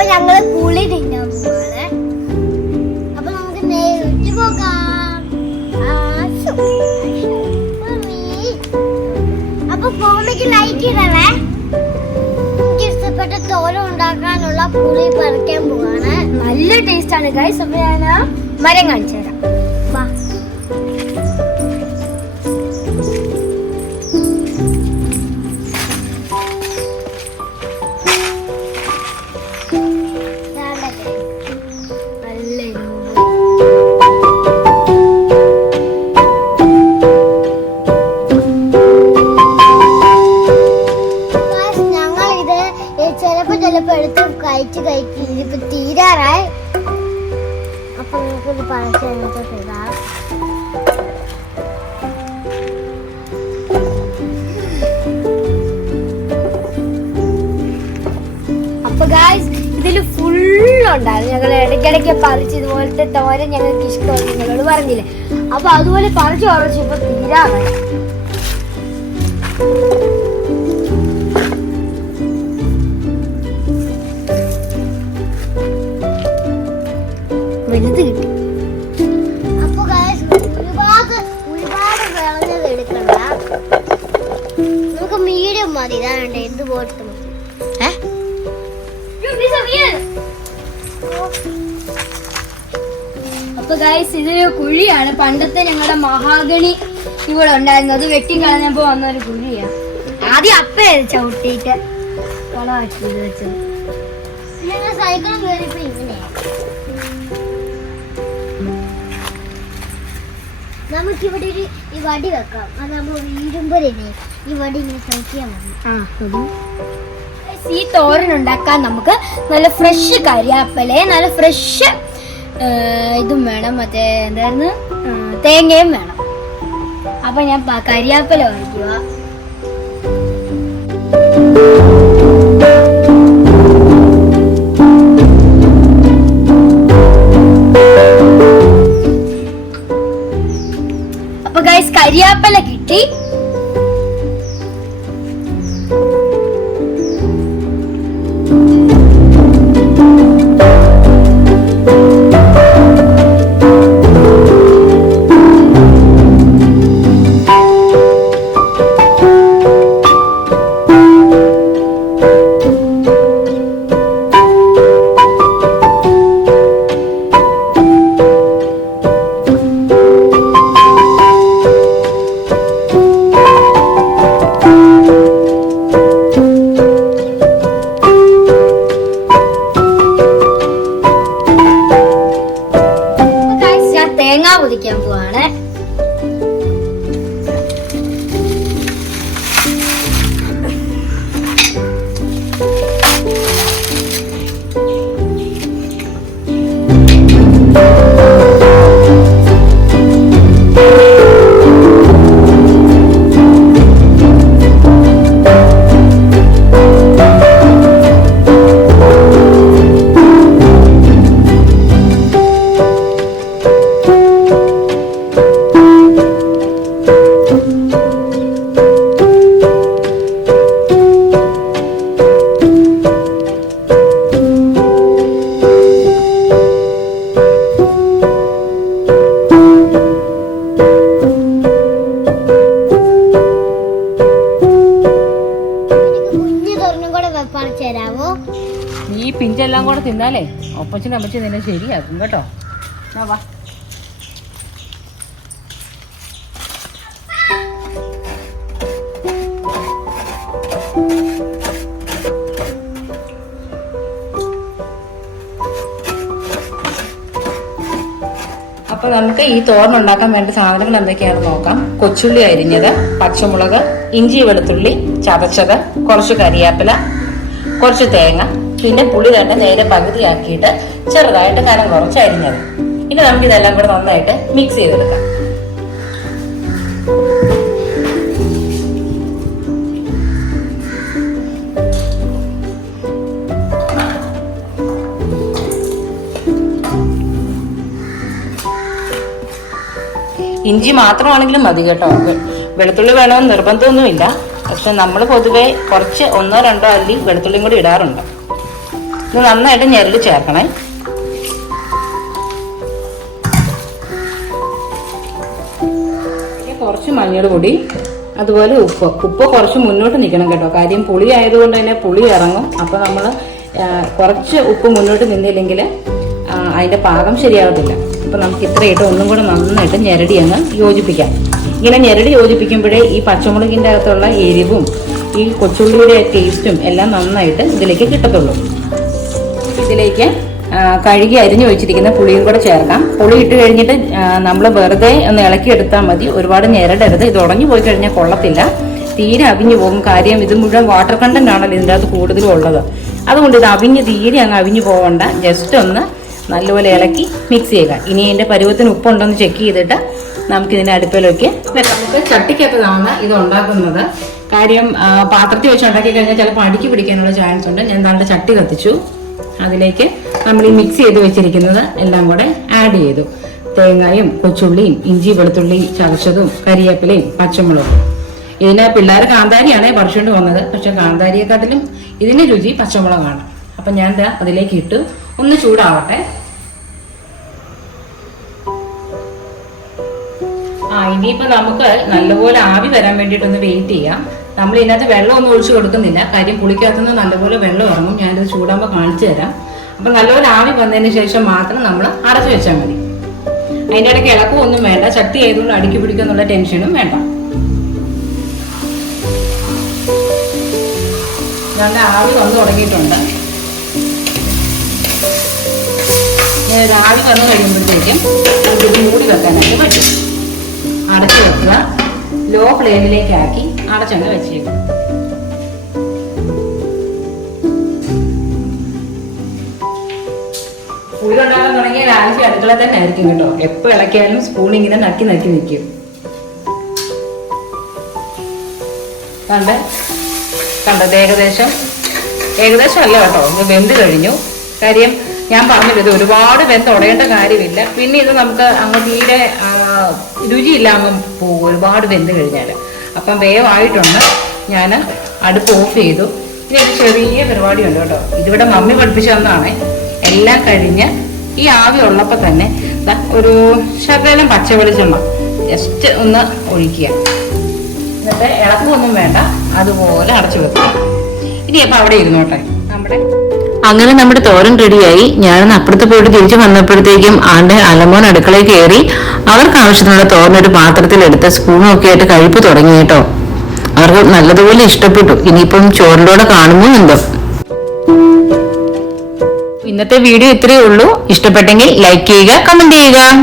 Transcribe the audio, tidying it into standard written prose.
അപ്പൊ ഞങ്ങള് പുളി തിന്നാൻ പോവാണ്. അപ്പൊ നമുക്ക് നേരിട്ട് പോകാം. അപ്പൊ ഫോണിക്ക് ലൈക്ക് ചെയ്തേ. എനിക്ക് ഇഷ്ടപ്പെട്ട തോരൻ ഉണ്ടാക്കാനുള്ള പുളി പറിക്കാൻ പോവാണ്. നല്ല ടേസ്റ്റ് ആണ് ഗൈസ്. അപ്പൊ ഞാൻ മരം കാണിച്ചു തരാം. വാ. ചിലപ്പോ എടുത്ത് കഴിച്ച് ഇതിപ്പോ തീരാറായി. അപ്പൊ നിങ്ങൾക്കൊരു പഴച്ച ഇടാം. അപ്പൊ ഗായ്സ് ഇതില് ഫുള്ളുണ്ടായിരുന്നു. ഞങ്ങൾ ഇടയ്ക്കിടയ്ക്ക് പറിച്ച് ഇതുപോലത്തെ തോരൻ ഞങ്ങൾക്ക് ഇഷ്ടമാണ് നിങ്ങളോട് പറഞ്ഞില്ലേ. അപ്പൊ അതുപോലെ പറിച്ച് ഇപ്പൊ തീരാറായി. വലുത് കിട്ടി. അപ്പൊ ഒരുപാട് വിളഞ്ഞത് എടുക്കണ്ട. നമുക്ക് മീഡിയം മതി. ഇതാണ്ട് എന്ത് പോട്ട് അപ്പൊ ഗൈസ് ഇതൊരു കുഴിയാണ്. പണ്ടത്തെ ഞങ്ങളുടെ മഹാഗണി ഇവിടെ ഉണ്ടായിരുന്നു. അത് വെട്ടിക്കളഞ്ഞപ്പോ വന്ന ഒരു കുഴിയാണ്. ആദ്യം അപ്പയാണ് ചവിട്ടിയിട്ട് വളമാക്കി ഇത് വെച്ചത്. സൈക്കിളും കയറിയപ്പോ ഇങ്ങനെ നമുക്കിവിടെ ഒരു ഈ വടി വെക്കാം. അത് നമ്മൾ വീഴുമ്പോഴേ ഈ വടി ഇങ്ങനെ ചവിട്ടിയാൽ മതി. ഈ തോരൻ ഉണ്ടാക്കാൻ നമുക്ക് നല്ല ഫ്രഷ് കരിയാപ്പല, നല്ല ഫ്രഷ് ഇതും വേണം. മറ്റേ എന്തായിരുന്നു, തേങ്ങയും വേണം. അപ്പൊ ഞാൻ കരിയാപ്പല വാങ്ങിക്കുക. അപ്പൊ ഗൈസ് കരിയാപ്പല കിട്ടി. തേങ്ങ പൊതിക്കാൻ പോവാണ്. ഈ പിഞ്ചെല്ലാം കൂടെ തിന്നാലേ ഒപ്പച്ചനും അമ്മച്ചും നിന്നെ ശരിയാക്കും കേട്ടോ. വാ. അപ്പൊ നമുക്ക് ഈ തോരൻ ഉണ്ടാക്കാൻ വേണ്ട സാധനങ്ങൾ എന്തൊക്കെയാണെന്ന് നോക്കാം. കൊച്ചുള്ളി അരിഞ്ഞത്, പച്ചമുളക്, ഇഞ്ചി വെളുത്തുള്ളി ചതച്ചത്, കുറച്ച് കരിയാപ്പില, കുറച്ച് തേങ്ങ, പിന്നെ പുളി തന്നെ നേരെ പകുതിയാക്കിയിട്ട് ചെറുതായിട്ട് കനം കുറച്ച് അരിഞ്ഞത്. ഇനി നമുക്ക് ഇതെല്ലാം കൂടെ നന്നായിട്ട് മിക്സ് ചെയ്തെടുക്കാം. ഇഞ്ചി മാത്രമാണെങ്കിലും മതി കേട്ടോ. വെളുത്തുള്ളി വേണമെന്ന് നിർബന്ധമൊന്നുമില്ല. പക്ഷെ നമ്മൾ പൊതുവെ കുറച്ച് 1-2 അല്ലി വെളുത്തുള്ളിയും കൂടി ഇടാറുണ്ട്. ഇത് നന്നായിട്ട് ഞെരടി ചേർക്കണേ. കുറച്ച് മഞ്ഞൾപ്പൊടി, അതുപോലെ ഉപ്പ് കുറച്ച് മുന്നോട്ട് നിൽക്കണം കേട്ടോ. കാര്യം പുളി ആയതുകൊണ്ട് തന്നെ പുളി ഇറങ്ങും. അപ്പോൾ നമ്മൾ കുറച്ച് ഉപ്പ് മുന്നോട്ട് നിന്നില്ലെങ്കിൽ അതിൻ്റെ പാകം ശരിയാവത്തില്ല. അപ്പോൾ നമുക്ക് ഇത്രയിട്ട് ഒന്നും കൂടെ നന്നായിട്ട് ഞെരടി അങ്ങ് യോജിപ്പിക്കാം. ഇങ്ങനെ ഞെരടി യോജിപ്പിക്കുമ്പോഴേ ഈ പച്ചമുളകിൻ്റെ അകത്തുള്ള എരിവും ഈ കൊച്ചുള്ളിയുടെ ടേസ്റ്റും എല്ലാം നന്നായിട്ട് ഇതിലേക്ക് കിട്ടത്തുള്ളൂ. ഇതിലേക്ക് കഴുകി അരിഞ്ഞു വെച്ചിരിക്കുന്ന പുളിയും കൂടെ ചേർക്കാം. പുളി ഇട്ട് കഴിഞ്ഞിട്ട് നമ്മൾ വെറുതെ ഒന്ന് ഇളക്കിയെടുത്താൽ മതി. ഒരുപാട് ഞെരടരുത്. ഇത് ഉടഞ്ഞു പോയി കഴിഞ്ഞാൽ കൊള്ളത്തില്ല, തീരെ അവിഞ്ഞു പോകും. കാര്യം ഇത് മുഴുവൻ വാട്ടർ കണ്ടന്റ് ആണല്ലോ ഇതിൻ്റെ അകത്ത് കൂടുതലും ഉള്ളത്. അതുകൊണ്ട് ഇത് തീരെ അങ്ങ് അവിഞ്ഞു പോകണ്ട. ജസ്റ്റ് ഒന്ന് നല്ലപോലെ ഇളക്കി മിക്സ് ചെയ്യുക. ഇനി ഇതിൻ്റെ പരുവത്തിന് ഉപ്പുണ്ടോന്ന് ചെക്ക് ചെയ്തിട്ട് നമുക്കിതിൻ്റെ അടുപ്പിലേക്ക് വെക്കാം. നമുക്ക് ചട്ടിക്കകത്താണ് ഇത് ഉണ്ടാക്കുന്നത്. കാര്യം പാത്രത്തിൽ വെച്ച് ഉണ്ടാക്കി കഴിഞ്ഞാൽ ചിലപ്പോൾ അടുക്കി പിടിക്കാനുള്ള ചാൻസ് ഉണ്ട്. ഞാൻ താങ്കളുടെ ചട്ടി കത്തിച്ചു. അതിലേക്ക് നമ്മൾ ഈ മിക്സ് ചെയ്ത് വെച്ചിരിക്കുന്നത് എല്ലാം കൂടെ ആഡ് ചെയ്തു. തേങ്ങയും കൊച്ചുള്ളിയും ഇഞ്ചി വെളുത്തുള്ളി ചതച്ചതും കരിവേപ്പിലയും പച്ചമുളകും. ഇതിന് പിള്ളേർ കാന്താരിയാണ് പറിച്ചുകൊണ്ട് വന്നത്. പക്ഷെ കാന്താരിയെക്കാട്ടിലും ഇതിന് രുചി പച്ചമുളകാണ്. അപ്പം ഞാൻ അതിലേക്ക് ഇട്ട് ഒന്ന് ചൂടാവട്ടെ. ഇനിയിപ്പോൾ നമുക്ക് നല്ലപോലെ ആവി വരാൻ വേണ്ടിയിട്ടൊന്ന് വെയിറ്റ് ചെയ്യാം. നമ്മൾ ഇതിനകത്ത് വെള്ളമൊന്നും ഒഴിച്ചു കൊടുക്കുന്നില്ല. കാര്യം പുളിക്കകത്തുനിന്ന് നല്ലപോലെ വെള്ളം ഇറങ്ങും. ഞാനിത് ചൂടാകുമ്പോൾ കാണിച്ചു തരാം. അപ്പം നല്ലപോലെ ആവി വന്നതിന് ശേഷം മാത്രം നമ്മൾ അടച്ചു വെച്ചാൽ മതി. അതിൻ്റെ ഇടയ്ക്ക് ഇളക്കമൊന്നും വേണ്ട. ചട്ടി ആയതുകൊണ്ട് അടുക്കി പിടിക്കുന്നുള്ള ടെൻഷനും വേണ്ട. നല്ല ആവി വന്ന് തുടങ്ങിയിട്ടുണ്ട്. ആവി വന്നു കഴിയുമ്പോഴത്തേക്കും നമുക്ക് മൂടി വെക്കാനായിട്ട് പറ്റും. അടച്ചു വെക്കുക. ലോ ഫ്ലെയിമിലേക്ക് ആക്കി അടച്ചങ്ങ് വെച്ചേക്കും. പുളിയുണ്ടാകാൻ തുടങ്ങിയ രാവിലെ അടുക്കള തന്നെ ആയിരിക്കും കേട്ടോ. എപ്പോൾ ഇളക്കിയാലും സ്പൂൺ ഇങ്ങനെ നക്കി നിൽക്കും. കണ്ടത് ഏകദേശം അല്ല കേട്ടോ, ഇത് വെന്ത് കഴിഞ്ഞു. കാര്യം ഞാൻ പറഞ്ഞില്ല, ഇത് ഒരുപാട് ഉടയേണ്ട കാര്യമില്ല. പിന്നെ ഇത് നമുക്ക് അങ്ങ് തീരെ രുചിയില്ലാതെ പോകും ഒരുപാട് വെന്ത് കഴിഞ്ഞാൽ. അപ്പം വേവായിട്ടുണ്ട്. ഞാൻ അടുപ്പ് ഓഫ് ചെയ്തു. ഇനി ഒരു ചെറിയ പരിപാടി ഉണ്ട് കേട്ടോ. ഇതിവിടെ മമ്മി പഠിപ്പിച്ചു തന്നാണ്. എല്ലാം കഴിഞ്ഞ് ഈ ആവി ഉള്ളപ്പോൾ തന്നെ ഒരു ശകലം പച്ച വെളിച്ചെണ്ണ ജസ്റ്റ് ഒന്ന് ഒഴിക്കുക. എന്നിട്ട് ഇളക്കമൊന്നും വേണ്ട, അതുപോലെ അടച്ചു വെക്കുക. ഇനി അപ്പം അവിടെ ഇരുന്നോട്ടെ. അങ്ങനെ നമ്മുടെ തോരൻ റെഡിയായി. ഞാനൊന്ന് അപ്പുറത്ത് പോയിട്ട് തിരിച്ചു വന്നപ്പോഴത്തേക്കും ആണ്ട് അലമോൻ അടുക്കളയിൽ കയറി അവർക്ക് ആവശ്യത്തിനുള്ള തോരനൊരു പാത്രത്തിലെടുത്ത് സ്പൂണും ഒക്കെ ആയിട്ട് കഴിപ്പ് തുടങ്ങി കേട്ടോ. അവർക്ക് നല്ലതുപോലെ ഇഷ്ടപ്പെട്ടു. ഇനിയിപ്പം ചോറിലൂടെ കാണുമോ എന്തോ. ഇന്നത്തെ വീഡിയോ ഇത്രയേ ഉള്ളൂ. ഇഷ്ടപ്പെട്ടെങ്കിൽ ലൈക്ക് ചെയ്യുക, കമന്റ് ചെയ്യുക.